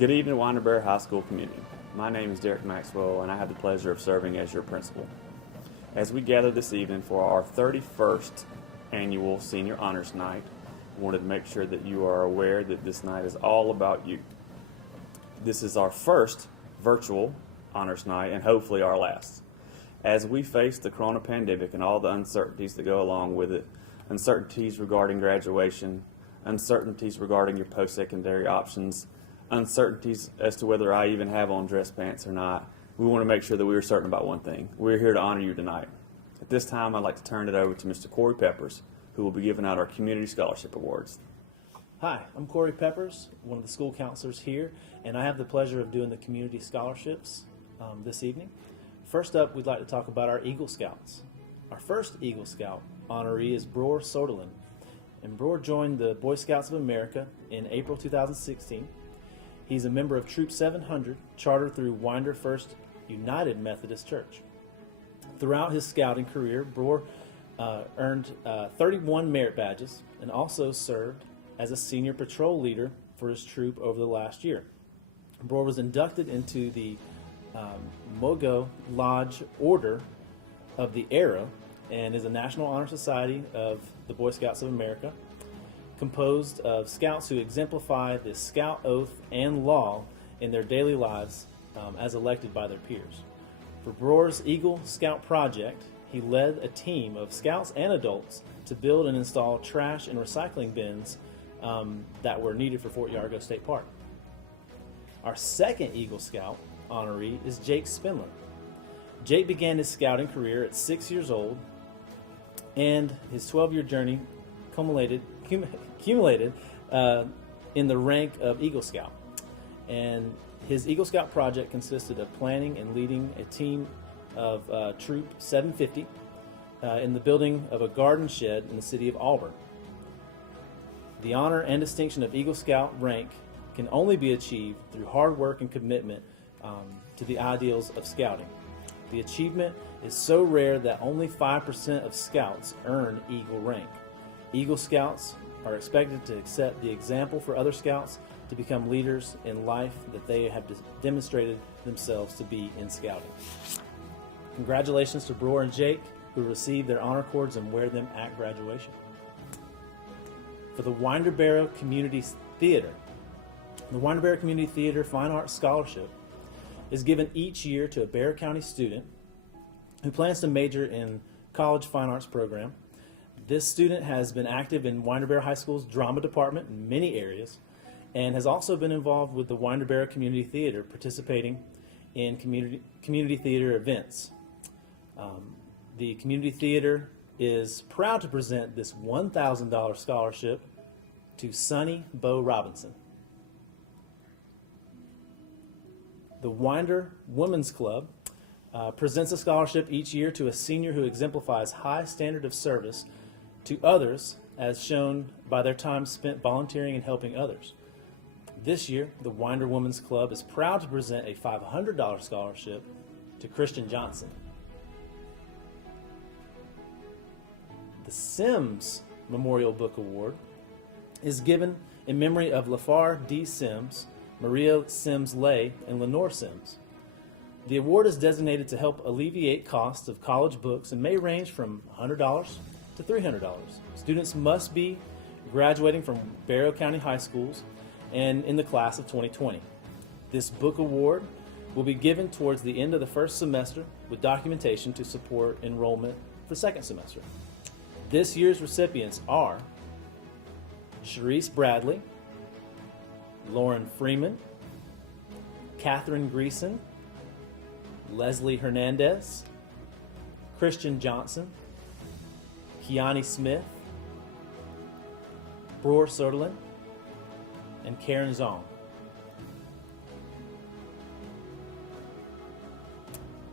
Good evening, Winderberry High School community. My name is Derek Maxwell, and I have the pleasure of serving as your principal. As we gather this evening for our 31st annual Senior Honors Night, I wanted to make sure that you are aware that this night is all about you. This is our first virtual Honors Night, and hopefully our last. As we face the corona pandemic and all the uncertainties that go along with it, uncertainties regarding graduation, uncertainties regarding your post-secondary options, uncertainties as to whether I even have on dress pants or not, we want to make sure that we are certain about one thing. We're here to honor you tonight. At this time, I'd like to turn it over to Mr. Corey Peppers, who will be giving out our Community Scholarship Awards. Hi, I'm Corey Peppers, one of the school counselors here, and I have the pleasure of doing the Community Scholarships this evening. First up, we'd like to talk about our Eagle Scouts. Our first Eagle Scout honoree is Brewers Soderlin, and Brewer joined the Boy Scouts of America in April 2016. He's a member of Troop 700, chartered through Winder First United Methodist Church. Throughout his scouting career, Brewer earned 31 merit badges and also served as a senior patrol leader for his troop over the last year. Brewer was inducted into the Mogo Lodge Order of the Arrow and is a National Honor Society of the Boy Scouts of America, composed of scouts who exemplify the scout oath and law in their daily lives as elected by their peers. For Brewer's Eagle Scout project, he led a team of scouts and adults to build and install trash and recycling bins that were needed for Fort Yargo State Park. Our second Eagle Scout honoree is Jake Spindler. Jake began his scouting career at 6 years old, and his 12-year journey accumulated in the rank of Eagle Scout. And his Eagle Scout project consisted of planning and leading a team of Troop 750 in the building of a garden shed in the city of Auburn. The honor and distinction of Eagle Scout rank can only be achieved through hard work and commitment to the ideals of scouting. The achievement is so rare that only 5% of scouts earn Eagle rank. Eagle Scouts are expected to set the example for other scouts to become leaders in life that they have demonstrated themselves to be in scouting. Congratulations to Brewer and Jake, who received their honor cords and wear them at graduation. For the Winderbarrow Community Theater, the Winderbarrow Community Theater Fine Arts Scholarship is given each year to a Barrow County student who plans to major in college fine arts program. This student has been active in Winderbarrow High School's drama department in many areas and has also been involved with the Winderbarrow Community Theater, participating in community theater events. The Community Theater is proud to present this $1,000 scholarship to Sonny Bo Robinson. The Winder Women's Club presents a scholarship each year to a senior who exemplifies high standard of service to others, as shown by their time spent volunteering and helping others. This year, the Winder Women's Club is proud to present a $500 scholarship to Christian Johnson. The Sims Memorial Book Award is given in memory of LaFar D. Sims, Maria Sims Lay, and Lenore Sims. The award is designated to help alleviate costs of college books and may range from $100 to $300. Students must be graduating from Barrow County High Schools and in the class of 2020. This book award will be given towards the end of the first semester with documentation to support enrollment for second semester. This year's recipients are Sharice Bradley, Lauren Freeman, Catherine Greason, Leslie Hernandez, Christian Johnson, Kiani Smith, Brewer Soderlin, and Karen Zong.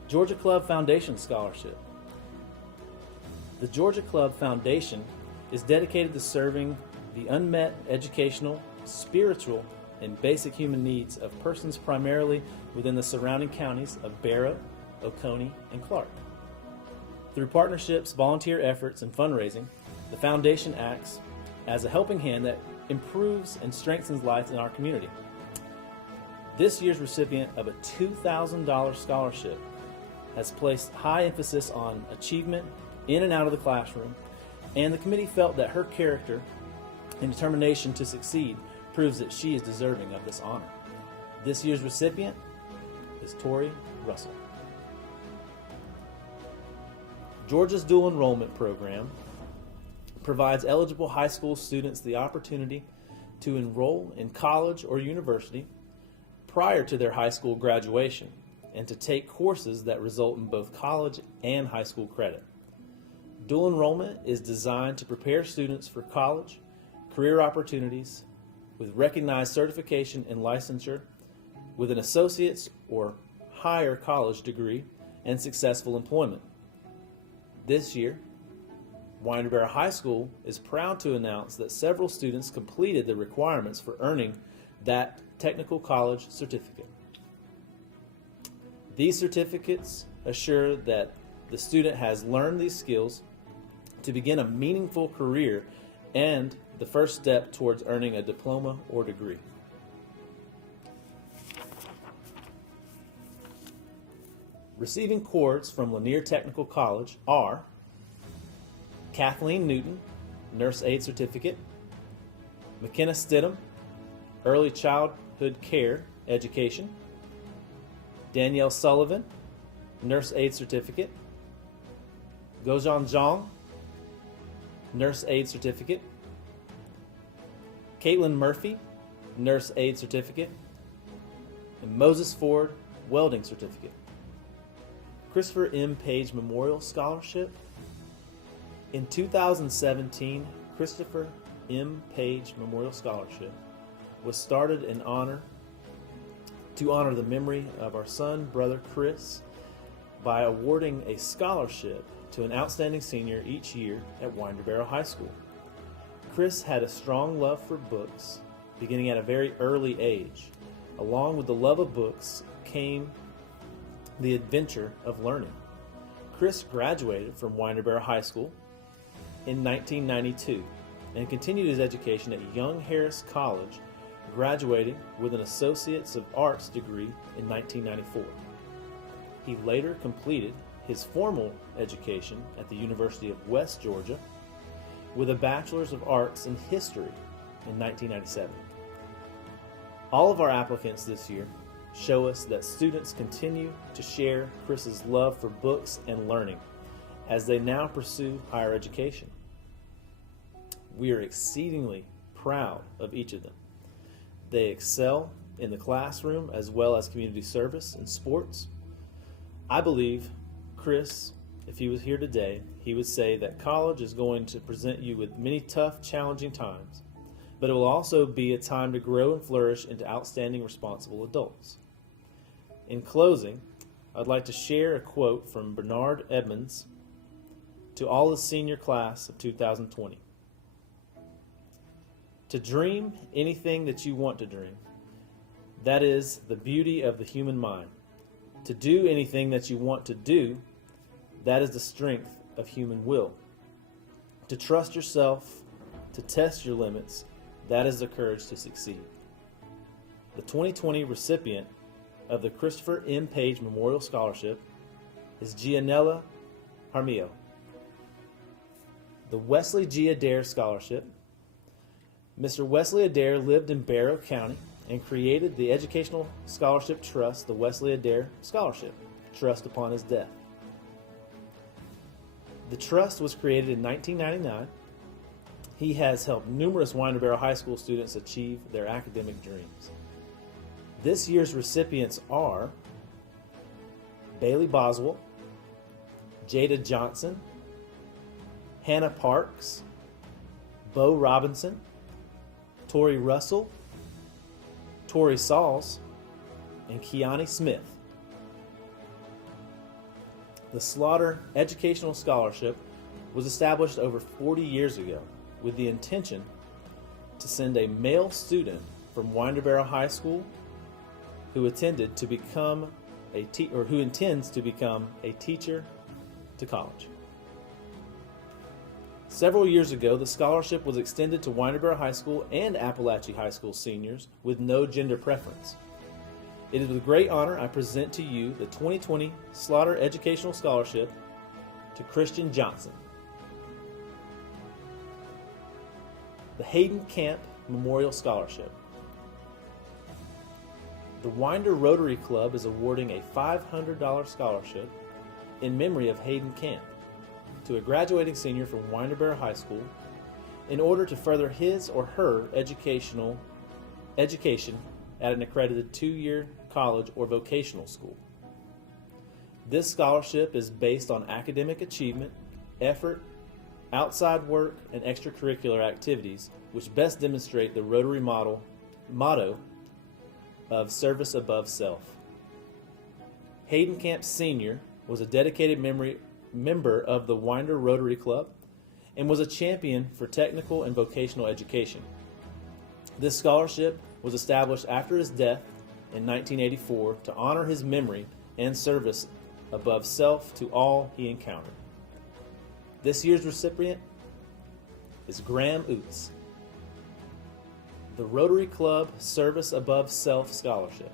Jrotc Club Foundation Scholarship. The Jrotc Club Foundation is dedicated to serving the unmet educational, spiritual, and basic human needs of persons primarily within the surrounding counties of Barrow, Oconee, and Clark. Through partnerships, volunteer efforts, and fundraising, the foundation acts as a helping hand that improves and strengthens life in our community. This year's recipient of a $2,000 scholarship has placed high emphasis on achievement in and out of the classroom, and the committee felt that her character and determination to succeed proves that she is deserving of this honor. This year's recipient is Tori Russel. Georgia's dual enrollment program provides eligible high school students the opportunity to enroll in college or university prior to their high school graduation and to take courses that result in both college and high school credit. Dual enrollment is designed to prepare students for college, career opportunities, with recognized certification and licensure, with an associate's or higher college degree, and successful employment. This year, Winder-Barrow High School is proud to announce that several students completed the requirements for earning that technical college certificate. These certificates assure that the student has learned these skills to begin a meaningful career and the first step towards earning a diploma or degree. Receiving cords from Lanier Technical College are Kathleen Newton, Nurse Aide Certificate; McKenna Stidham, Early Childhood Care Education; Danielle Sullivan, Nurse Aide Certificate; Gojan Zhang, Nurse Aide Certificate; Caitlin Murphy, Nurse Aide Certificate; and Moses Ford, Welding Certificate. Christopher M. Paige Memorial Scholarship. In 2017, Christopher M. Paige Memorial Scholarship was started to honor the memory of our son, brother Chris, by awarding a scholarship to an outstanding senior each year at Winder-Barrow High School. Chris had a strong love for books beginning at a very early age. Along with the love of books came the adventure of learning. Chris graduated from Winder-Barrow High School in 1992 and continued his education at Young Harris College, graduating with an Associate's of Arts degree in 1994. He later completed his formal education at the University of West Georgia with a Bachelor's of Arts in History in 1997. All of our applicants this year show us that students continue to share Chris's love for books and learning as they now pursue higher education. We are exceedingly proud of each of them. They excel in the classroom as well as community service and sports. I believe Chris, if he was here today, he would say that college is going to present you with many tough, challenging times, but it will also be a time to grow and flourish into outstanding, responsible adults. In closing, I'd like to share a quote from Bernard Edmonds to all the senior class of 2020. To dream anything that you want to dream, that is the beauty of the human mind. To do anything that you want to do, that is the strength of human will. To trust yourself, to test your limits, that is the courage to succeed. The 2020 recipient of the Christopher M. Paige Memorial Scholarship is Gianella Harmio. The Wesley G. Adair Scholarship. Mr. Wesley Adair lived in Barrow County and created the Educational Scholarship Trust, the Wesley Adair Scholarship Trust, upon his death. The trust was created in 1999. He has helped numerous Winder-Barrow High School students achieve their academic dreams. This year's recipients are Bailey Boswell, Jada Johnson, Hannah Parks, Bo Robinson, Tori Russel, Tori Sauls, and Kiani Smith. The Slaughter Educational Scholarship was established over 40 years ago with the intention to send a male student from Winder-Barrow High School who intends to become a teacher to college. Several years ago, the scholarship was extended to Winder-Barrow High School and Appalachia High School seniors with no gender preference. It is with great honor I present to you the 2020 Slaughter Educational Scholarship to Christian Johnson. The Hayden Camp Memorial Scholarship. The Winder Rotary Club is awarding a $500 scholarship in memory of Hayden Camp to a graduating senior from Winderberry High School in order to further his or her education at an accredited 2-year college or vocational school. This scholarship is based on academic achievement, effort, outside work, and extracurricular activities which best demonstrate the Rotary motto of service above self. Hayden Camp Sr. was a dedicated member of the Winder Rotary Club and was a champion for technical and vocational education. This scholarship was established after his death in 1984 to honor his memory and service above self to all he encountered. This year's recipient is Graham Oots. The Rotary Club Service Above Self Scholarship.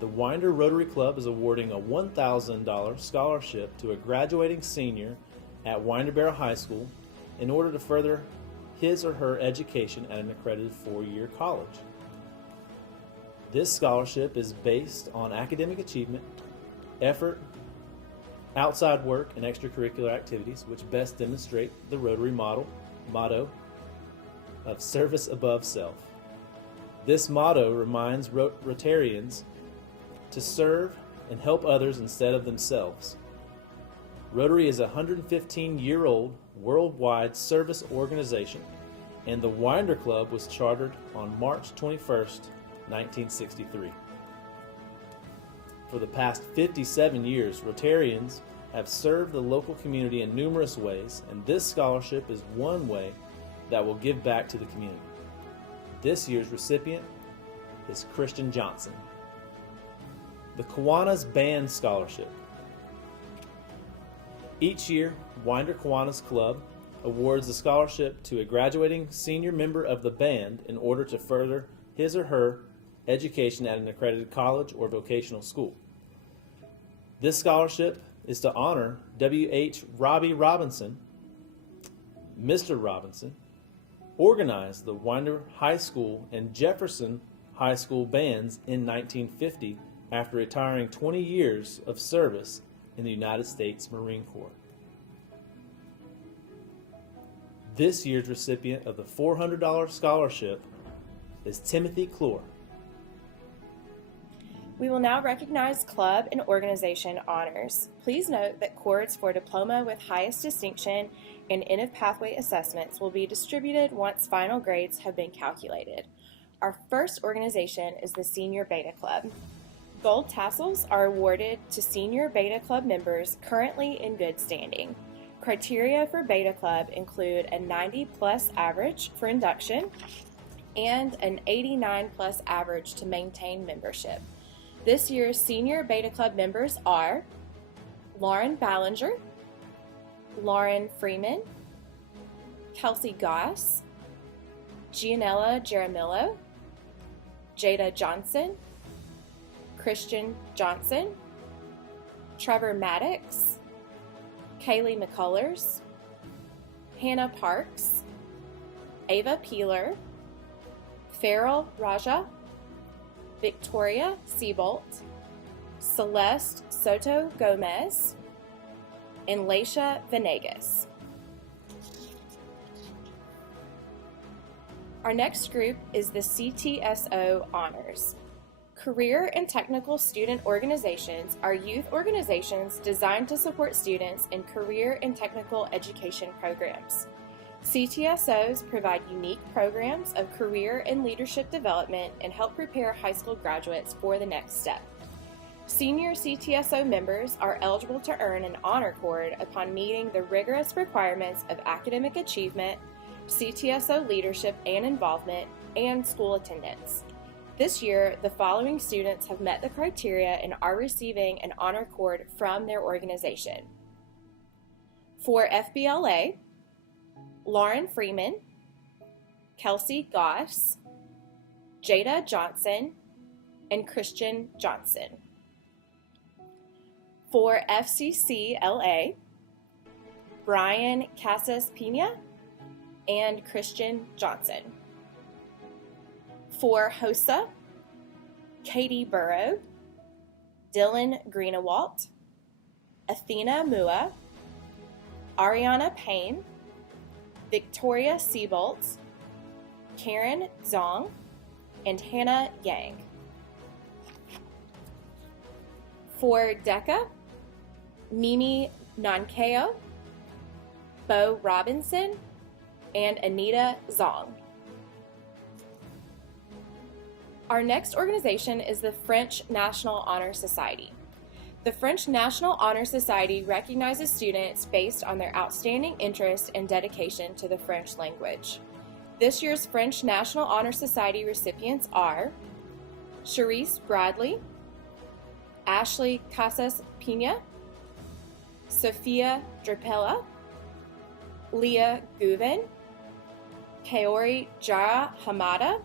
The Winder Rotary Club is awarding a $1,000 scholarship to a graduating senior at Winderberry High School in order to further his or her education at an accredited 4-year college. This scholarship is based on academic achievement, effort, outside work, and extracurricular activities which best demonstrate the Rotary motto of service above self. This motto reminds Rotarians to serve and help others instead of themselves. Rotary is a 115-year-old worldwide service organization, and the Winder Club was chartered on March 21st, 1963. For the past 57 years, Rotarians have served the local community in numerous ways, and this scholarship is one way that will give back to the community. This year's recipient is Christian Johnson. The Kiwanis Band Scholarship. Each year, Winder Kiwanis Club awards the scholarship to a graduating senior member of the band in order to further his or her education at an accredited college or vocational school. This scholarship is to honor W.H. Robbie Robinson. Mr. Robinson organized the Winder High School and Jefferson High School bands in 1950 after retiring 20 years of service in the United States Marine Corps. This year's recipient of the $400 scholarship is Timothy Clore. We will now recognize club and organization honors. Please note that cords for Diploma with Highest Distinction and End of Pathway assessments will be distributed once final grades have been calculated. Our first organization is the Senior Beta Club. Gold tassels are awarded to Senior Beta Club members currently in good standing. Criteria for Beta Club include a 90-plus average for induction and an 89-plus average to maintain membership. This year's Senior Beta Club members are Lauren Ballinger, Lauren Freeman, Kelsey Goss, Gianella Jaramillo, Jada Johnson, Christian Johnson, Trevor Maddox, Kaylee McCullers, Hannah Parks, Ava Peeler, Farrell Raja, Victoria Seabolt, Celeste Soto Gomez, and Laisha Venegas. Our next group is the Ctso Honors. Career and Technical Student Organizations are youth organizations designed to support students in career and technical education programs. CTSOs provide unique programs of career and leadership development and help prepare high school graduates for the next step. Senior CTSO members are eligible to earn an honor cord upon meeting the rigorous requirements of academic achievement, CTSO leadership and involvement, and school attendance. This year, the following students have met the criteria and are receiving an honor cord from their organization. For FBLA, Lauren Freeman, Kelsey Goss, Jada Johnson, and Christian Johnson. For FCC LA, Brian Casas-Pena and Christian Johnson. For HOSA, Katie Burrow, Dylan Greenewalt, Athena Mua, Ariana Payne, Victoria Seabolt, Karen Zong, and Hannah Yang. For DECA, Mimi Nankeo, Bo Robinson, and Anita Zong. Our next organization is the French National Honor Society. The French National Honor Society recognizes students based on their outstanding interest and dedication to the French language. This year's French National Honor Society recipients are Charisse Bradley, Ashley Casas-Pena, Sophia Drapella, Leah Guven, Kaori Jara Hamada,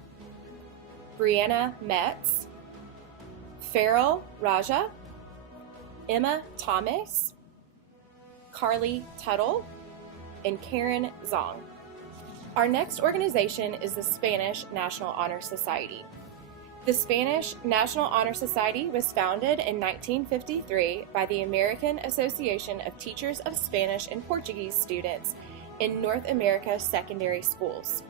Brianna Metz, Farrell Raja, Emma Thomas, Carly Tuttle, and Karen Zong. Our next organization is the Spanish National Honor Society. The Spanish National Honor Society was founded in 1953 by the American Association of Teachers of Spanish and Portuguese Students in North America secondary schools.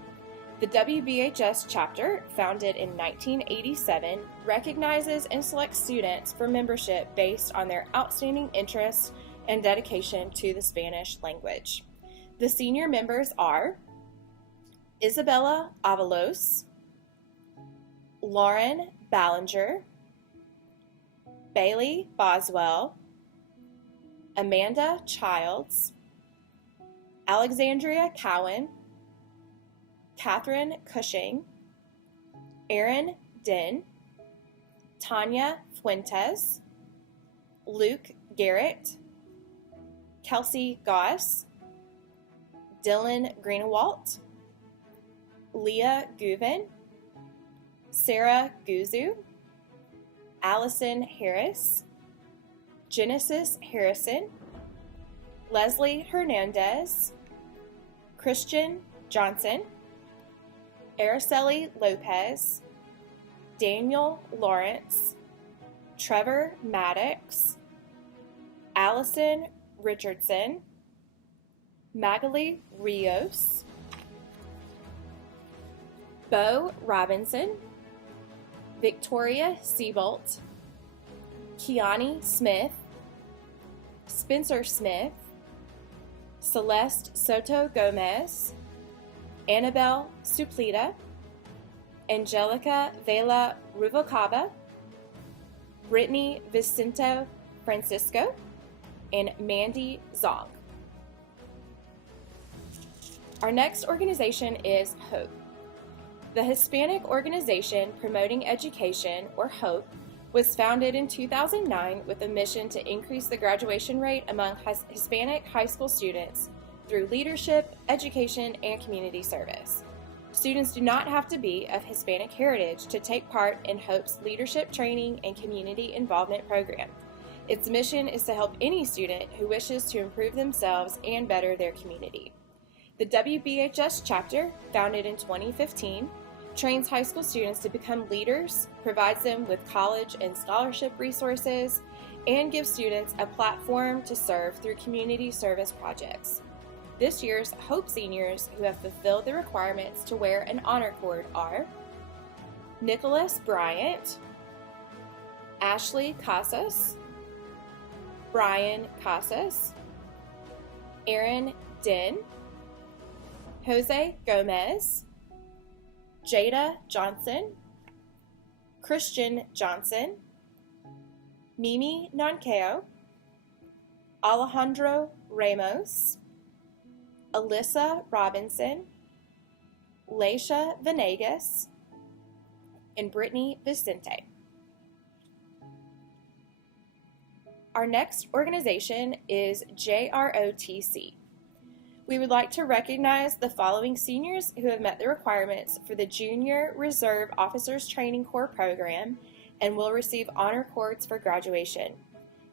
The WBHS chapter, founded in 1987, recognizes and selects students for membership based on their outstanding interests and dedication to the Spanish language. The senior members are Isabella Avalos, Lauren Ballinger, Bailey Boswell, Amanda Childs, Alexandria Cowan, Catherine Cushing, Aaron Din, Tanya Fuentes, Luke Garrett, Kelsey Goss, Dylan Greenewalt, Leah Guven, Sarah Guzu, Allison Harris, Genesis Harrison, Leslie Hernandez, Christian Johnson, Araceli Lopez, Daniel Lawrence, Trevor Maddox, Allison Richardson, Magali Rios, Bo Robinson, Victoria Seabolt, Kiani Smith, Spencer Smith, Celeste Soto Gomez, Annabelle Suplita, Angelica Vela Ruvocaba, Brittany Vicento Francisco, and Mandy Zong. Our next organization is HOPE. The Hispanic Organization Promoting Education, or HOPE, was founded in 2009 with a mission to increase the graduation rate among Hispanic high school students through leadership, education, and community service. Students do not have to be of Hispanic heritage to take part in HOPE's leadership training and community involvement program. Its mission is to help any student who wishes to improve themselves and better their community. The WBHS chapter, founded in 2015, trains high school students to become leaders, provides them with college and scholarship resources, and gives students a platform to serve through community service projects. This year's HOPE seniors who have fulfilled the requirements to wear an honor cord are Nicholas Bryant, Ashley Casas, Brian Casas, Aaron Din, Jose Gomez, Jada Johnson, Christian Johnson, Mimi Nankeo, Alejandro Ramos, Alyssa Robinson, Laisha Venegas, and Brittany Vicente. Our next organization is JROTC. We would like to recognize the following seniors who have met the requirements for the Junior Reserve Officers Training Corps program and will receive honor cords for graduation.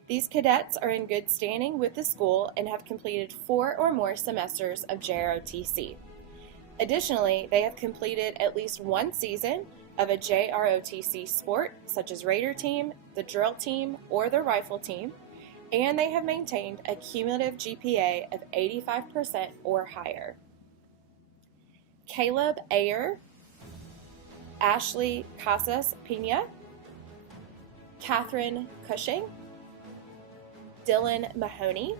These cadets are in good standing with the school and have completed 4 or more semesters of Jrotc. Additionally, they have completed at least 1 season of a Jrotc sport, such as Raider Team, the Drill Team, or the Rifle Team, and they have maintained a cumulative GPA of 85% or higher. Caleb Ayer, Ashley Casas Pena, Catherine Cushing, Dylan Mahoney,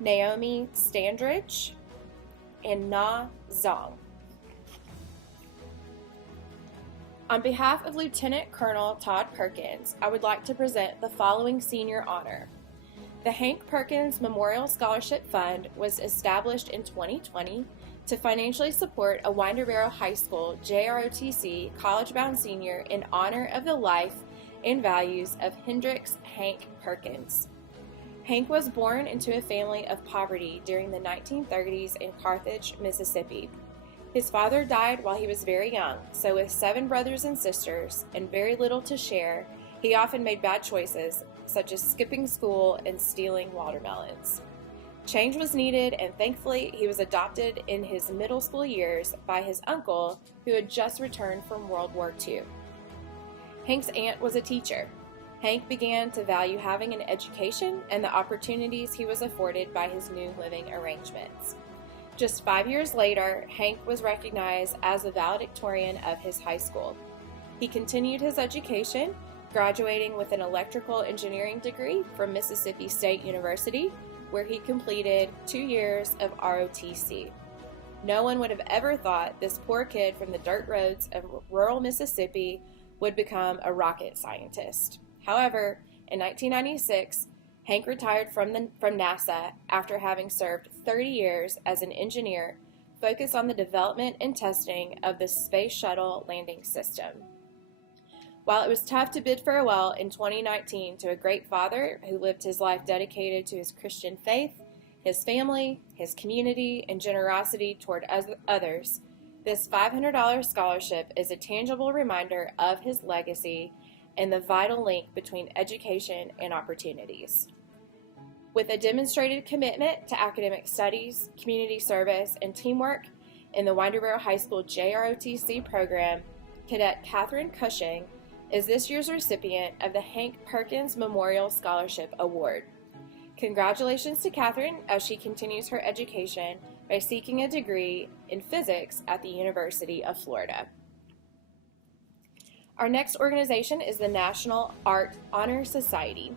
Naomi Standridge, and Na Zong. On behalf of Lieutenant Colonel Todd Perkins, I would like to present the following senior honor. The Hank Perkins Memorial Scholarship Fund was established in 2020 to financially support a Winder Barrow High School Jrotc college-bound senior in honor of the life and values of Hendrix Hank Perkins. Hank was born into a family of poverty during the 1930s in Carthage, Mississippi. His father died while he was very young, so with 7 brothers and sisters and very little to share, he often made bad choices, such as skipping school and stealing watermelons. Change was needed, and thankfully, he was adopted in his middle school years by his uncle, who had just returned from World War II. Hank's aunt was a teacher. Hank began to value having an education and the opportunities he was afforded by his new living arrangements. Just 5 years later, Hank was recognized as a valedictorian of his high school. He continued his education, graduating with an electrical engineering degree from Mississippi State University, where he completed 2 years of ROTC. No one would have ever thought this poor kid from the dirt roads of rural Mississippi would become a rocket scientist. However, in 1996, Hank retired from NASA after having served 30 years as an engineer focused on the development and testing of the Space Shuttle landing system. While it was tough to bid farewell in 2019 to a great father who lived his life dedicated to his Christian faith, his family, his community, and generosity toward others, this $500 scholarship is a tangible reminder of his legacy and the vital link between education and opportunities. With a demonstrated commitment to academic studies, community service, and teamwork in the Winder Barrow High School Jrotc program, Cadet Catherine Cushing is this year's recipient of the Hank Perkins Memorial Scholarship Award. Congratulations to Catherine as she continues her education by seeking a degree in physics at the University of Florida. Our next organization is the National Art Honor Society.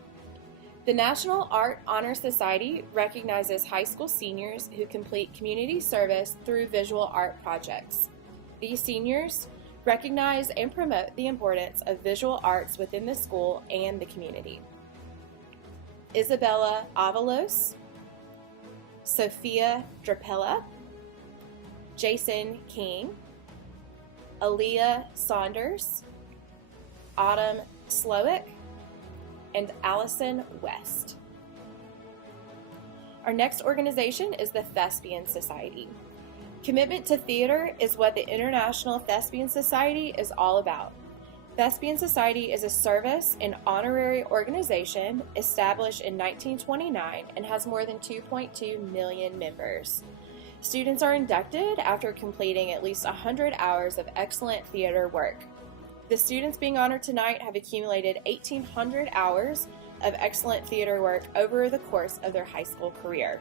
The National Art Honor Society recognizes high school seniors who complete community service through visual art projects. These seniors recognize and promote the importance of visual arts within the school and the community. Isabella Avalos, Sophia Drapella, Jason King, Aaliyah Saunders, Autumn Slowick, and Allison West. Our next organization is the Thespian Society. Commitment to theater is what the International Thespian Society is all about. Thespian Society is a service and honorary organization established in 1929 and has more than 2.2 million members. Students are inducted after completing at least 100 hours of excellent theater work. The students being honored tonight have accumulated 1,800 hours of excellent theater work over the course of their high school career.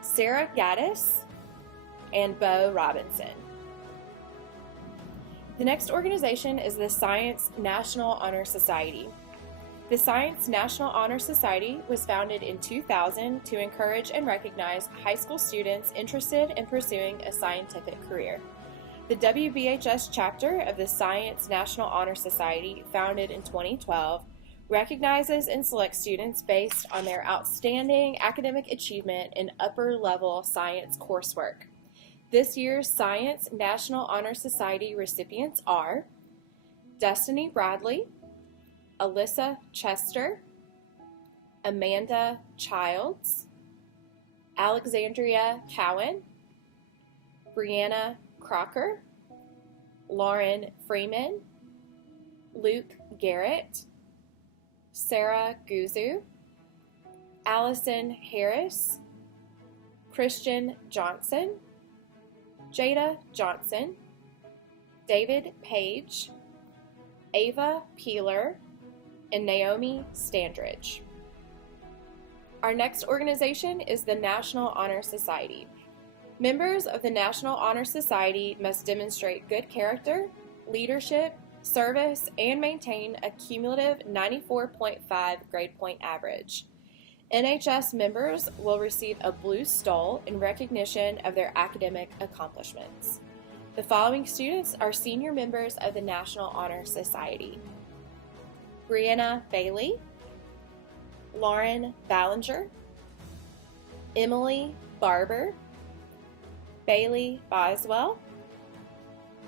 Sarah Gaddis and Bo Robinson. The next organization is the Science National Honor Society. The Science National Honor Society was founded in 2000 to encourage and recognize high school students interested in pursuing a scientific career. The WBHS chapter of the Science National Honor Society, founded in 2012, recognizes and selects students based on their outstanding academic achievement in upper-level science coursework. This year's Science National Honor Society recipients are Destiny Bradley, Alyssa Chester, Amanda Childs, Alexandria Cowan, Brianna Crocker, Lauren Freeman, Luke Garrett, Sarah Guzu, Allison Harris, Christian Johnson, Jada Johnson, David Paige, Ava Peeler, and Naomi Standridge. Our next organization is the National Honor Society. Members of the National Honor Society must demonstrate good character, leadership, service, and maintain a cumulative 94.5 grade point average. NHS members will receive a blue stole in recognition of their academic accomplishments. The following students are senior members of the National Honor Society: Brianna Bailey, Lauren Ballinger, Emily Barber, Bailey Boswell,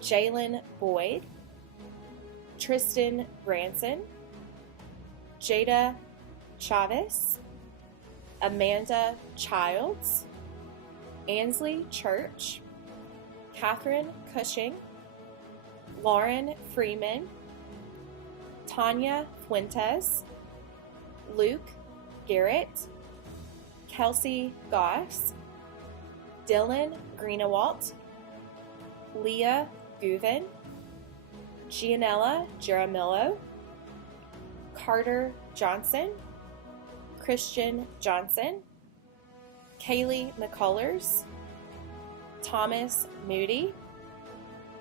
Jalen Boyd, Tristan Branson, Jada Chavez, Amanda Childs, Ansley Church, Catherine Cushing, Lauren Freeman, Tanya Fuentes, Luke Garrett, Kelsey Goss, Dylan Greenewalt, Leah Guven, Gianella Jaramillo, Carter Johnson, Christian Johnson, Kaylee McCullers, Thomas Moody,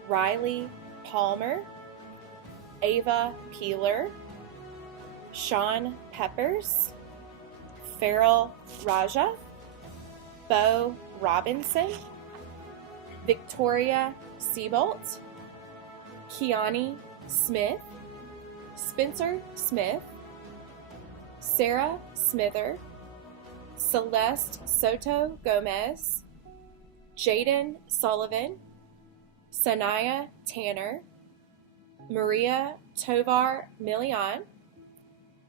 Riley Palmer, Ava Peeler, Sean Peppers, Farrell Raja, Bo Robinson, Victoria Seabolt, Kiani Smith, Spencer Smith, Sarah Smither, Celeste Soto Gomez, Jaden Sullivan, Sanaya Tanner, Maria Tovar Milian,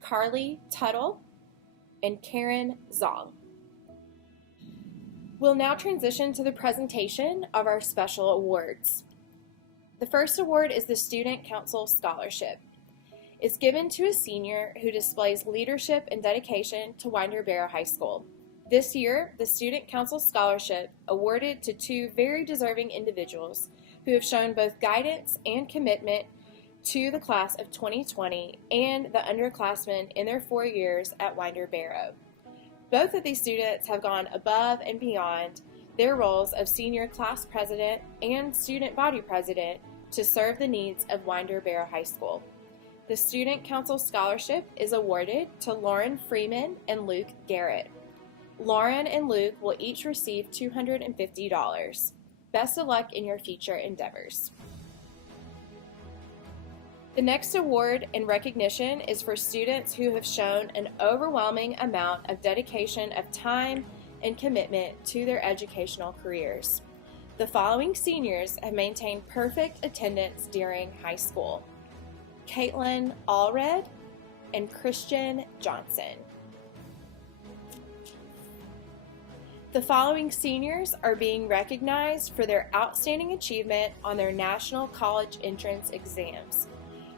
Carly Tuttle, and Karen Zong. We'll now transition to the presentation of our special awards. The first award is the Student Council Scholarship. It's given to a senior who displays leadership and dedication to Winder-Barrow High School. This year, the Student Council Scholarship awarded to two very deserving individuals who have shown both guidance and commitment to the class of 2020 and the underclassmen in their 4 years at Winder-Barrow. Both of these students have gone above and beyond their roles of senior class president and student body president to serve the needs of Winder-Barrow High School. The Student Council Scholarship is awarded to Lauren Freeman and Luke Garrett. Lauren and Luke will each receive $250. Best of luck in your future endeavors. The next award and recognition is for students who have shown an overwhelming amount of dedication of time and commitment to their educational careers. The following seniors have maintained perfect attendance during high school: Caitlin Allred and Christian Johnson. The following seniors are being recognized for their outstanding achievement on their national college entrance exams.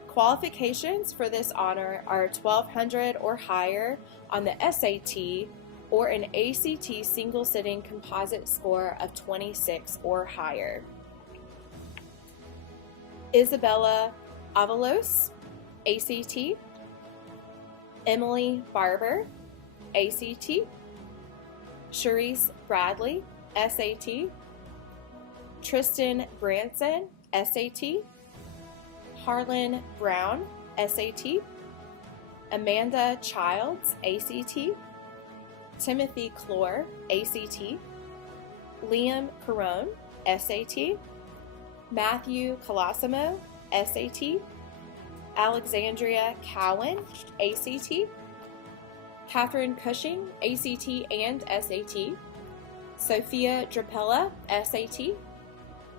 Qualifications for this honor are 1200 or higher on the SAT or an ACT single sitting composite score of 26 or higher. Isabella Avalos, ACT. Emily Barber, ACT. Charisse Bradley, SAT. Tristan Branson, SAT. Harlan Brown, SAT. Amanda Childs, ACT. Timothy Clore, ACT. Liam Carone, SAT. Matthew Colosimo, SAT. Alexandria Cowan, ACT. Catherine Cushing, ACT and SAT. Sophia Drapella, SAT.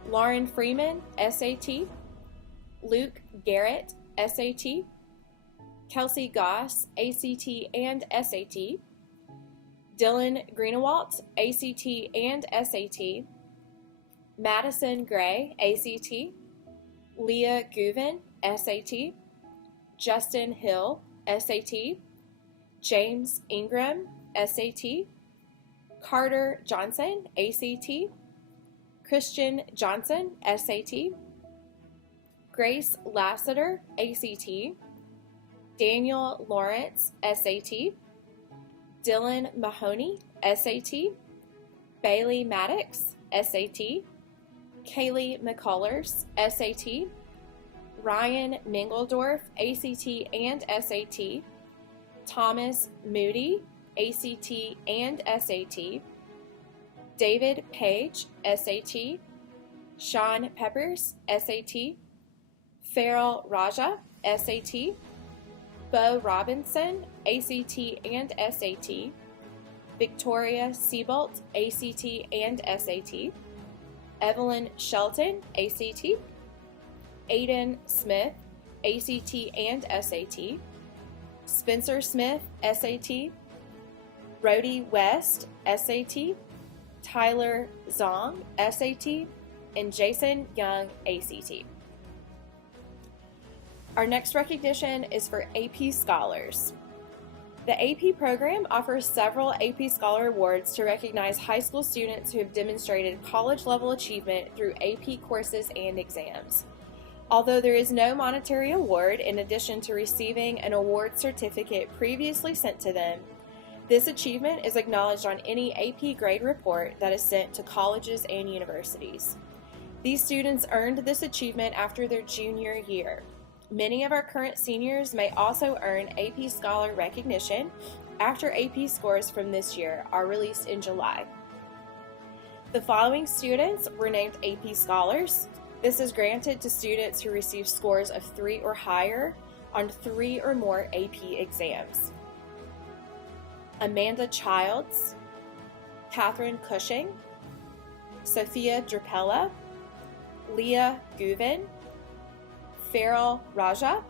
Lauren Freeman, SAT. Luke Garrett, SAT. Kelsey Goss, ACT and SAT. Dylan Greenewalt, ACT and SAT. Madison Gray, ACT. Leah Guven, SAT. Justin Hill, SAT. James Ingram, SAT. Carter Johnson, ACT. Christian Johnson, SAT. Grace Lassiter, ACT. Daniel Lawrence, SAT. Dylan Mahoney, SAT. Bailey Maddox, SAT. Kaylee McCullers, SAT. Ryan Mingledorf, ACT and SAT. Thomas Moody, ACT and SAT. David Paige, SAT. Sean Peppers, SAT. Farrell Raja, SAT. Bo Robinson, ACT and SAT. Victoria Seabolt, ACT and SAT. Evelyn Shelton, ACT. Aiden Smith, ACT and SAT. Spencer Smith, SAT. Brody West, SAT. Tyler Zong, SAT. And Jason Young, ACT. Our next recognition is for AP Scholars. The AP program offers several AP Scholar Awards to recognize high school students who have demonstrated college-level achievement through AP courses and exams. Although there is no monetary award in addition to receiving an award certificate previously sent to them, this achievement is acknowledged on any AP grade report that is sent to colleges and universities. These students earned this achievement after their junior year. Many of our current seniors may also earn AP Scholar recognition after AP scores from this year are released in July. The following students were named AP Scholars. This is granted to students who receive scores of 3 or higher on 3 or more AP exams. Amanda Childs, Catherine Cushing, Sophia Drapella, Leah Guven, Farrell Raja,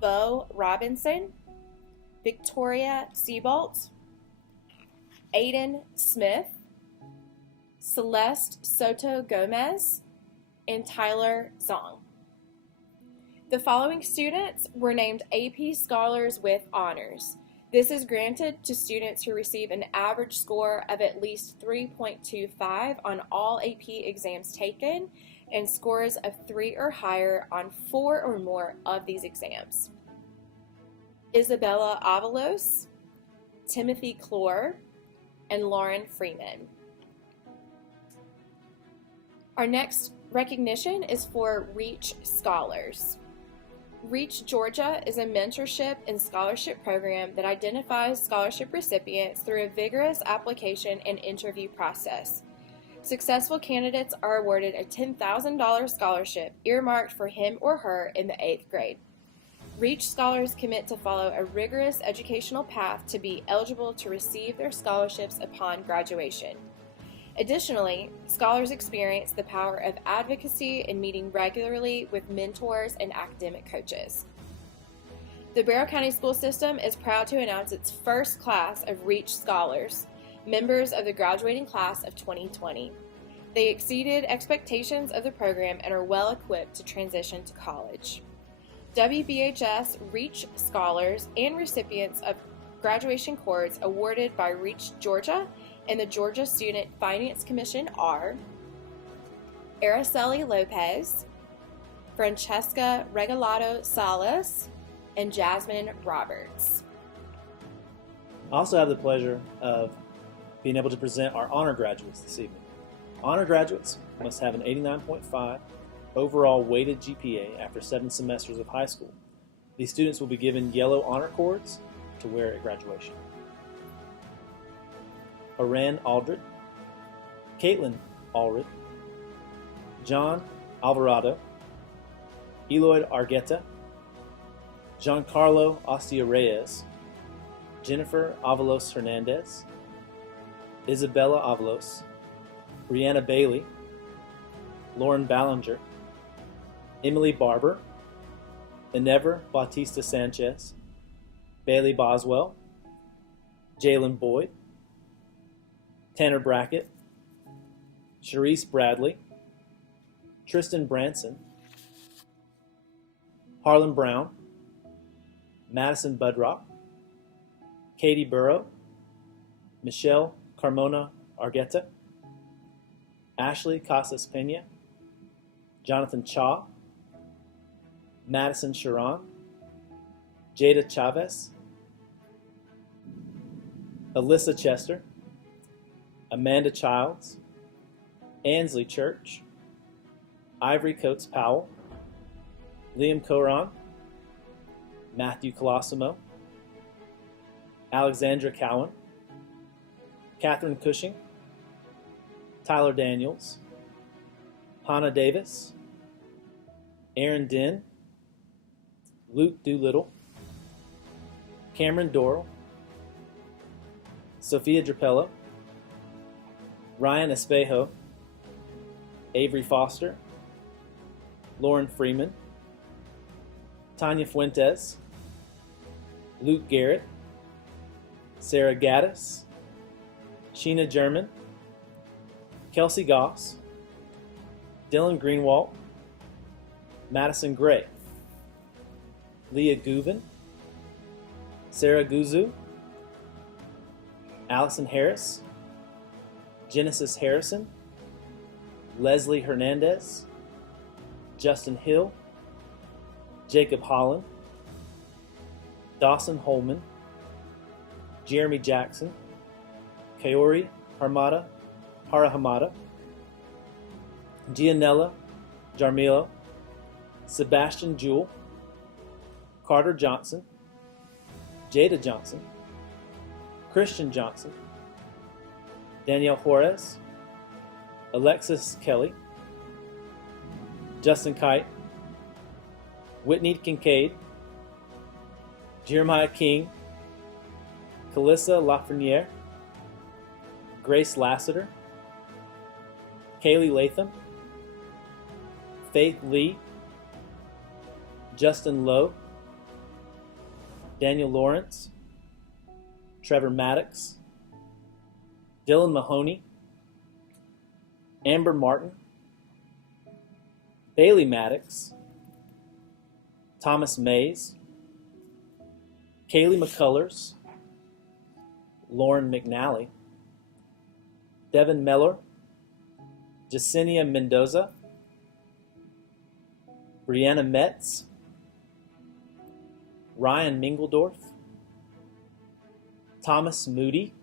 Bo Robinson, Victoria Seabolt, Aiden Smith, Celeste Soto Gomez, and Tyler Zong. The following students were named AP Scholars with Honors. This is granted to students who receive an average score of at least 3.25 on all AP exams taken and scores of 3 or higher on 4 or more of these exams. Isabella Avalos, Timothy Clore, and Lauren Freeman. Our next recognition is for Reach Scholars. Reach Georgia is a mentorship and scholarship program that identifies scholarship recipients through a vigorous application and interview process. Successful candidates are awarded a $10,000 scholarship earmarked for him or her in the 8th grade. Reach Scholars commit to follow a rigorous educational path to be eligible to receive their scholarships upon graduation. Additionally, scholars experience the power of advocacy in meeting regularly with mentors and academic coaches. The Barrow County School System is proud to announce its first class of Reach Scholars, members of the graduating class of 2020. They exceeded expectations of the program and are well equipped to transition to college. WBHS Reach Scholars and recipients of graduation cords awarded by Reach Georgia and the Georgia Student Finance Commission are Araceli Lopez, Francesca Regalado Salas, and Jasmine Roberts. I also have the pleasure of being able to present our honor graduates this evening. Honor graduates must have an 89.5 overall weighted GPA after 7 semesters of high school. These students will be given yellow honor cords to wear at graduation. Aran Aldred, Caitlin Allred, John Alvarado, Eloyd Argueta, Giancarlo Ostia Reyes, Jennifer Avalos Hernandez, Isabella Avalos, Brianna Bailey, Lauren Ballinger, Emily Barber, Enever Bautista Sanchez, Bailey Boswell, Jalen Boyd, Tanner Brackett, Sharice Bradley, Tristan Branson, Harlan Brown, Madison Budrock, Katie Burrow, Michelle Carmona Argueta, Ashley Casas Pena, Jonathan Cha, Madison Sharon, Jada Chavez, Alyssa Chester, Amanda Childs, Ansley Church, Ivory Coates Powell, Liam Coron, Matthew Colosimo, Alexandra Cowan, Catherine Cushing, Tyler Daniels, Hannah Davis, Aaron Din, Luke Doolittle, Cameron Dorrell, Sophia Drapello, Ryan Espejo, Avery Foster, Lauren Freeman, Tanya Fuentes, Luke Garrett, Sarah Gaddis, Sheena German, Kelsey Goss, Dylan Greenwald, Madison Gray, Leah Guven, Sarah Guzu, Allison Harris, Genesis Harrison, Leslie Hernandez, Justin Hill, Jacob Holland, Dawson Holman, Jeremy Jackson, Kaori Harahamada, Gianella Jarmilo, Sebastian Jewell, Carter Johnson, Jada Johnson, Christian Johnson, Danielle Juarez, Alexis Kelly, Justin Kite, Whitney Kincaid, Jeremiah King, Calissa Lafreniere, Grace Lassiter, Kaylee Latham, Faith Lee, Justin Lowe, Daniel Lawrence, Trevor Maddox, Dylan Mahoney, Amber Martin, Bailey Maddox, Thomas Mays, Kaylee McCullers, Lauren McNally, Devin Miller, Jacinia Mendoza, Brianna Metz, Ryan Mingledorf, Thomas Moody,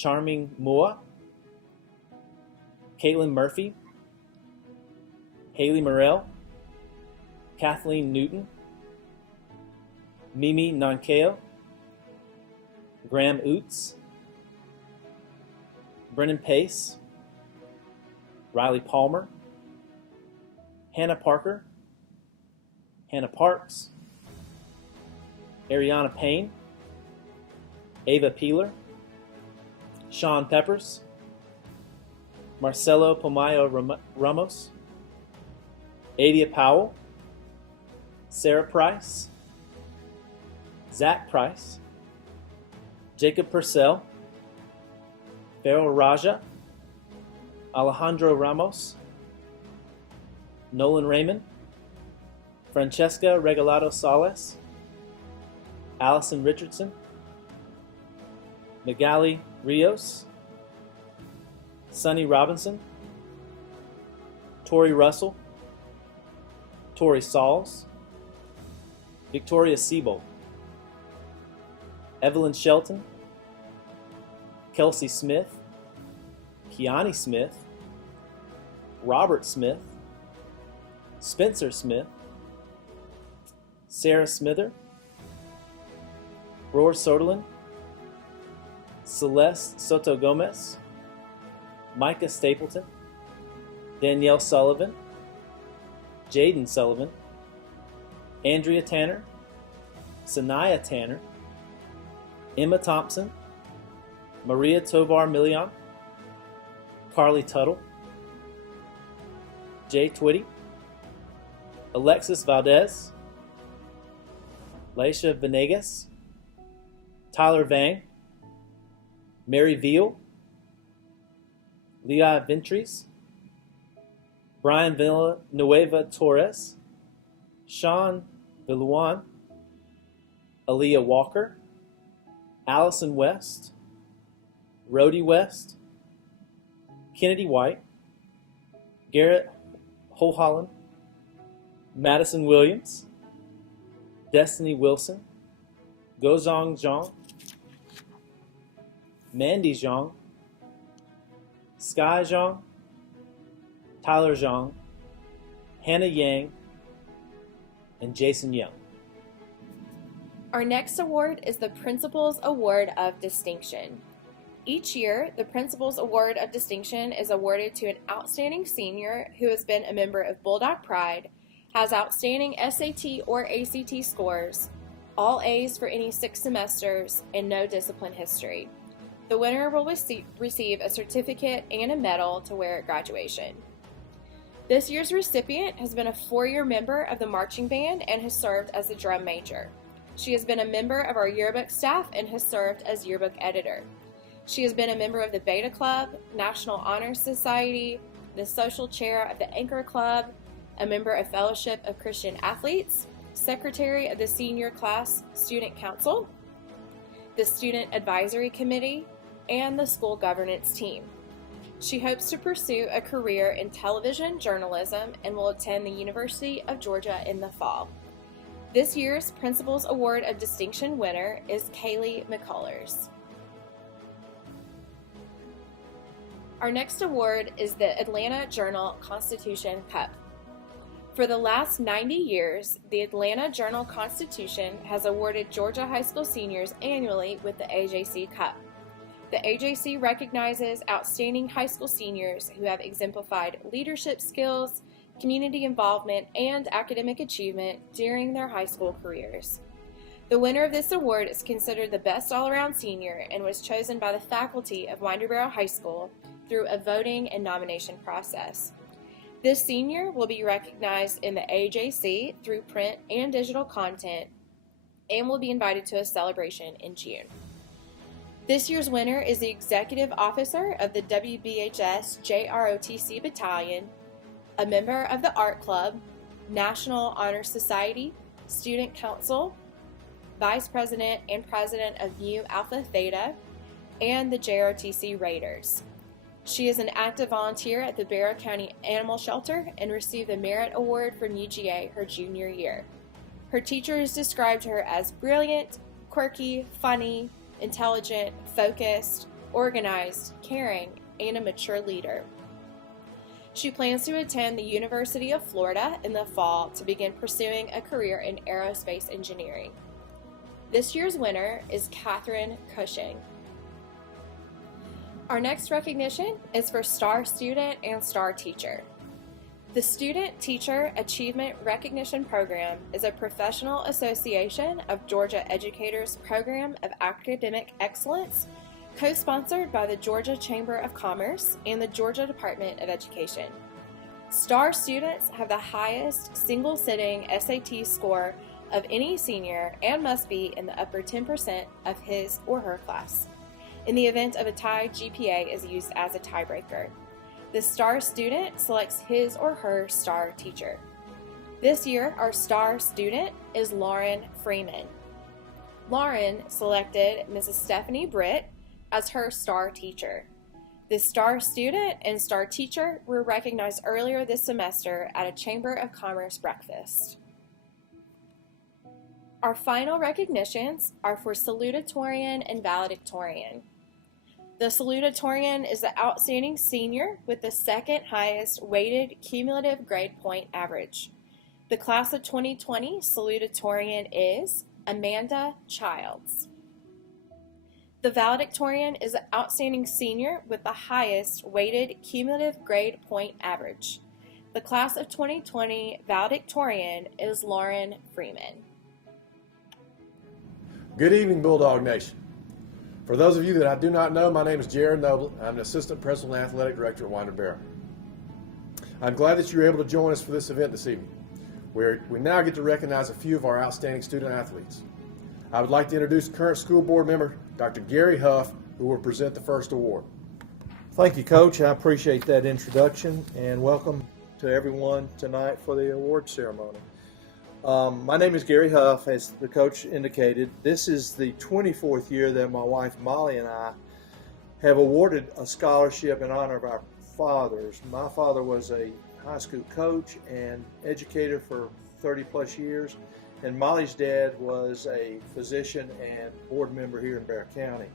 Charming Mua, Caitlin Murphy, Haley Morrell, Kathleen Newton, Mimi Nankeo, Graham Oots, Brennan Pace, Riley Palmer, Hannah Parker, Hannah Parks, Ariana Payne, Ava Peeler, Sean Peppers, Marcelo Pomayo Ramos, Adia Powell, Sarah Price, Zach Price, Jacob Purcell, Farrell Raja, Alejandro Ramos, Nolan Raymond, Francesca Regalado Sales, Allison Richardson, Magali Rios, Sonny Robinson, Tori Russell, Tori Sauls, Victoria Siebold, Evelyn Shelton, Kelsey Smith, Kiani Smith, Robert Smith, Spencer Smith, Sarah Smither, Roar Soderlin, Celeste Soto Gomez, Micah Stapleton, Danielle Sullivan, Jaden Sullivan, Andrea Tanner, Sanaya Tanner, Emma Thompson, Maria Tovar Million, Carly Tuttle, Jay Twitty, Alexis Valdez, Laisha Venegas, Tyler Vang, Mary Veal, Leah Ventries, Brian Villanueva Torres, Sean Villuan, Aaliyah Walker, Allison West, Rhodey West, Kennedy White, Garrett Holholland, Madison Williams, Destiny Wilson, Gozong Zhang, Mandy Zhang, Sky Zhang, Tyler Zhang, Hannah Yang, and Jason Young. Our next award is the Principal's Award of Distinction. Each year, the Principal's Award of Distinction is awarded to an outstanding senior who has been a member of Bulldog Pride, has outstanding SAT or ACT scores, all A's for any 6 semesters, and no discipline history. The winner will receive a certificate and a medal to wear at graduation. This year's recipient has been a 4-year member of the marching band and has served as the drum major. She has been a member of our yearbook staff and has served as yearbook editor. She has been a member of the Beta Club, National Honors Society, the social chair of the Anchor Club, a member of Fellowship of Christian Athletes, secretary of the Senior Class Student Council, the Student Advisory Committee, and the school governance team. She hopes to pursue a career in television journalism and will attend the University of Georgia in the fall. This year's Principal's Award of Distinction winner is Kaylee McCullers. Our next award is the Atlanta Journal-Constitution Cup. For the last 90 years, the Atlanta Journal-Constitution has awarded Georgia high school seniors annually with the AJC Cup. The AJC recognizes outstanding high school seniors who have exemplified leadership skills, community involvement, and academic achievement during their high school careers. The winner of this award is considered the best all-around senior and was chosen by the faculty of Winterboro High School through a voting and nomination process. This senior will be recognized in the AJC through print and digital content and will be invited to a celebration in June. This year's winner is the Executive Officer of the WBHS Jrotc Battalion, a member of the Art Club, National Honor Society, Student Council, Vice President and President of Mu Alpha Theta, and the Jrotc Raiders. She is an active volunteer at the Barrow County Animal Shelter and received the Merit Award from UGA her junior year. Her teachers described her as brilliant, quirky, funny, intelligent, focused, organized, caring, and a mature leader. She plans to attend the University of Florida in the fall to begin pursuing a career in aerospace engineering. This year's winner is Katherine Cushing. Our next recognition is for Star Student and Star Teacher. The Student Teacher Achievement Recognition Program is a professional association of Georgia educators' program of academic excellence, co-sponsored by the Georgia Chamber of Commerce and the Georgia Department of Education. Star students have the highest single-sitting SAT score of any senior and must be in the upper 10% of his or her class. In the event of a tie, GPA is used as a tiebreaker. The Star student selects his or her Star teacher. This year, our Star student is Lauren Freeman. Lauren selected Mrs. Stephanie Britt as her Star teacher. The Star student and Star teacher were recognized earlier this semester at a Chamber of Commerce breakfast. Our final recognitions are for salutatorian and valedictorian. The salutatorian is the outstanding senior with the second highest weighted cumulative grade point average. The class of 2020 salutatorian is Amanda Childs. The valedictorian is the outstanding senior with the highest weighted cumulative grade point average. The class of 2020 valedictorian is Lauren Freeman. Good evening, Bulldog Nation. For those of you that I do not know, my name is Jared Noble. I'm an Assistant Principal and Athletic Director at Winterboro. I'm glad that you were able to join us for this event this evening, where we now get to recognize a few of our outstanding student athletes. I would like to introduce current school board member Dr. Gary Huff, who will present the first award. Thank you, Coach. I appreciate that introduction, and welcome to everyone tonight for the award ceremony. My name is Gary Huff, as the coach indicated. This is the 24th year that my wife Molly and I have awarded a scholarship in honor of our fathers. My father was a high school coach and educator for 30 plus years, and Molly's dad was a physician and board member here in Bexar County.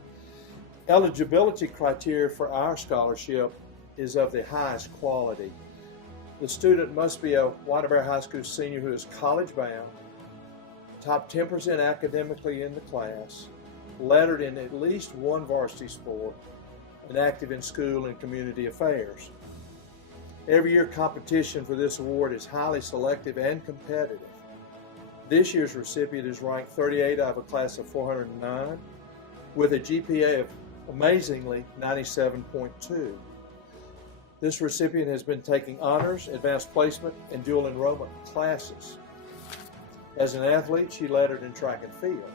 Eligibility criteria for our scholarship is of the highest quality. The student must be a Winder High School senior who is college bound, top 10% academically in the class, lettered in at least one varsity sport, and active in school and community affairs. Every year competition for this award is highly selective and competitive. This year's recipient is ranked 38 out of a class of 409 with a GPA of amazingly 97.2. This recipient has been taking honors, advanced placement, and dual enrollment classes. As an athlete, she lettered in track and field.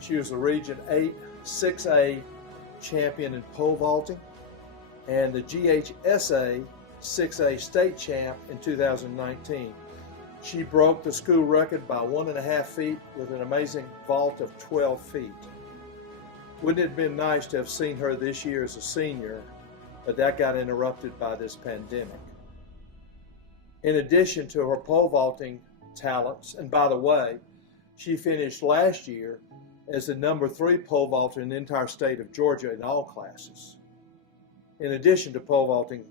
She was the Region 8 6A champion in pole vaulting and the GHSA 6A state champ in 2019. She broke the school record by 1.5 feet with an amazing vault of 12 feet. Wouldn't it have been nice to have seen her this year as a senior, but that got interrupted by this pandemic. In addition to her pole vaulting talents, and by the way, she finished last year as the number 3 pole vaulter in the entire state of Georgia in all classes. In addition to pole vaulting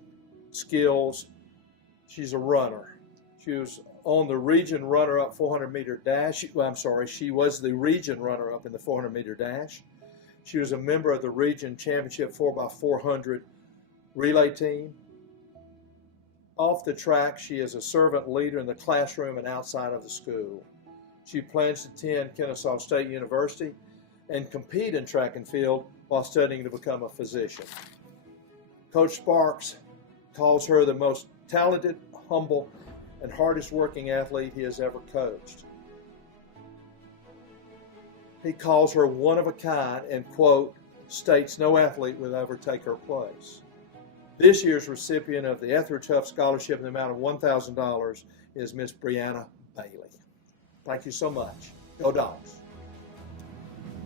skills, she's a runner. She was on the region runner-up 400-meter dash. She was the region runner-up in the 400-meter dash. She was a member of the region championship 4x400 relay team. Off the track, she is a servant leader in the classroom and outside of the school. She plans to attend Kennesaw State University and compete in track and field while studying to become a physician. Coach Sparks calls her the most talented, humble, and hardest working athlete he has ever coached. He calls her one of a kind and, quote, states no athlete will ever take her place. This year's recipient of the Etheridge Huff Scholarship in the amount of $1,000 is Miss Brianna Bailey. Thank you so much. Go Dogs.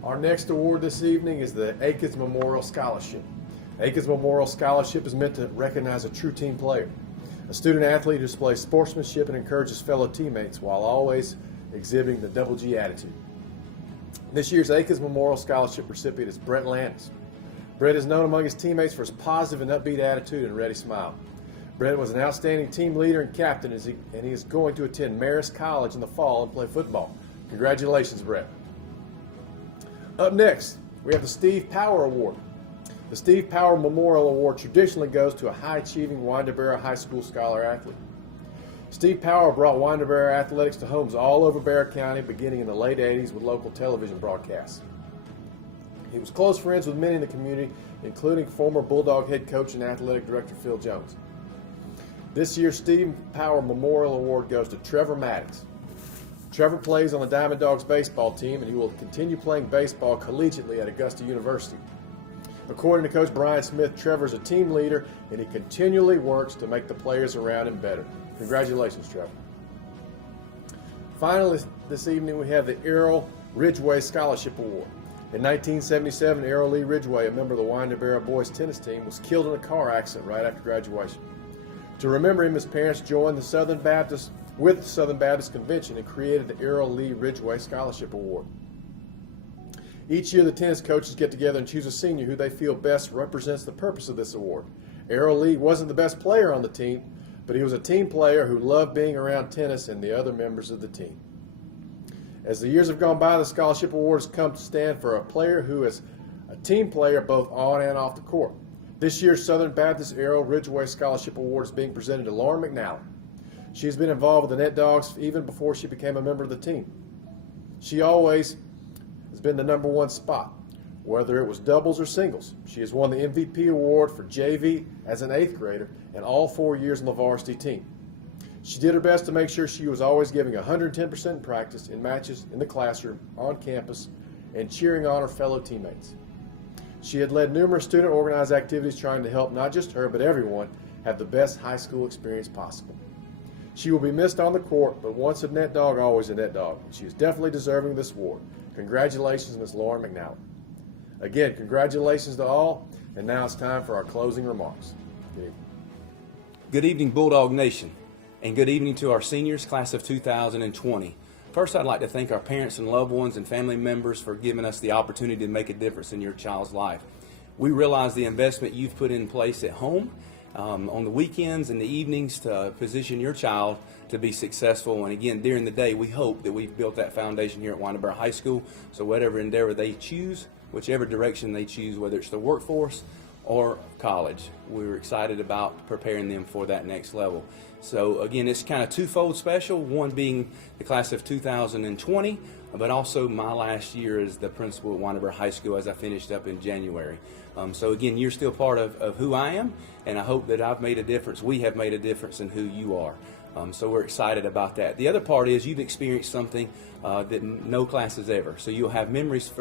Our next award this evening is the Aikens Memorial Scholarship. Aikens Memorial Scholarship is meant to recognize a true team player, a student athlete who displays sportsmanship and encourages fellow teammates while always exhibiting the double G attitude. This year's Aikens Memorial Scholarship recipient is Brett Landis. Brett is known among his teammates for his positive and upbeat attitude and ready smile. Brett was an outstanding team leader and captain, and he is going to attend Marist College in the fall and play football. Congratulations, Brett. Up next, we have the Steve Power Award. The Steve Power Memorial Award traditionally goes to a high-achieving Winder High School scholar athlete. Steve Power brought Winder athletics to homes all over Bexar County beginning in the late 80s with local television broadcasts. He was close friends with many in the community, including former Bulldog head coach and athletic director Phil Jones. This year's Steve Power Memorial Award goes to Trevor Maddox. Trevor plays on the Diamond Dogs baseball team, and he will continue playing baseball collegiately at Augusta University. According to Coach Brian Smith, Trevor is a team leader, and he continually works to make the players around him better. Congratulations, Trevor. Finally, this evening we have the Aral Ridgway Scholarship Award. In 1977, Aral Lee Ridgway, a member of the Winder boys tennis team, was killed in a car accident right after graduation. To remember him, his parents joined the Southern Baptist Convention and created the Aral Lee Ridgway Scholarship Award. Each year, the tennis coaches get together and choose a senior who they feel best represents the purpose of this award. Aral Lee wasn't the best player on the team, but he was a team player who loved being around tennis and the other members of the team. As the years have gone by, the scholarship award has come to stand for a player who is a team player both on and off the court. This year's Southern Baptist Aral Ridgway Scholarship Award is being presented to Lauren McNally. She's been involved with the Net Dogs even before she became a member of the team. She always has been the number one spot, whether it was doubles or singles. She has won the MVP award for JV as an 8th grader and all 4 years on the varsity team. She did her best to make sure she was always giving 110% in practice in matches in the classroom, on campus, and cheering on her fellow teammates. She had led numerous student-organized activities trying to help not just her, but everyone have the best high school experience possible. She will be missed on the court, but once a net dog, always a net dog. She is definitely deserving of this award. Congratulations, Ms. Lauren McNally. Again, congratulations to all, and now it's time for our closing remarks. Good evening. Good evening, Bulldog Nation, and good evening to our seniors, class of 2020. First, I'd like to thank our parents and loved ones and family members for giving us the opportunity to make a difference in your child's life. We realize the investment you've put in place at home, on the weekends and the evenings to position your child to be successful. And again, during the day, we hope that we've built that foundation here at Windeboro High School. So whatever endeavor they choose, whichever direction they choose, whether it's the workforce or college, we're excited about preparing them for that next level. So again, it's kind of twofold special, one being the class of 2020, but also my last year as the principal at Windeboro High School as I finished up in January. So again, you're still part of who I am, and I hope that I've made a difference, we have made a difference in who you are. So we're excited about that. The other part is you've experienced something that no class has ever. So you'll have memories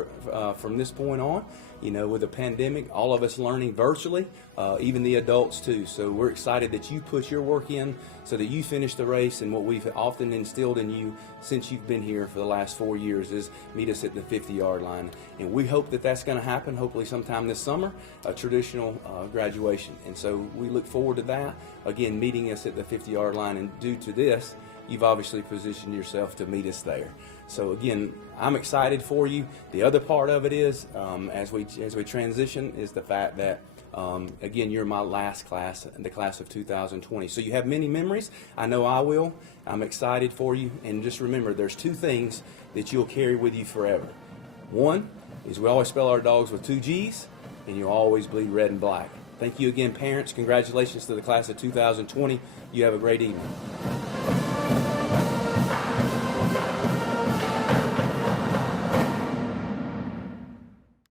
from this point on, you know, with the pandemic, all of us learning virtually, even the adults too. So we're excited that you put your work in so that you finish the race, and what we've often instilled in you since you've been here for the last 4 years is meet us at the 50-yard line. And we hope that that's going to happen, hopefully sometime this summer, a traditional graduation. And so we look forward to that, again, meeting us at the 50-yard line. And due to this, you've obviously positioned yourself to meet us there. So again, I'm excited for you. The other part of it is, as we transition, is the fact that again, you're my last class, the class of 2020. So you have many memories. I know I will. I'm excited for you. And just remember, there's two things that you'll carry with you forever. One is we always spell our dogs with 2 G's, and you'll always bleed red and black. Thank you again, parents. Congratulations to the class of 2020. You have a great evening.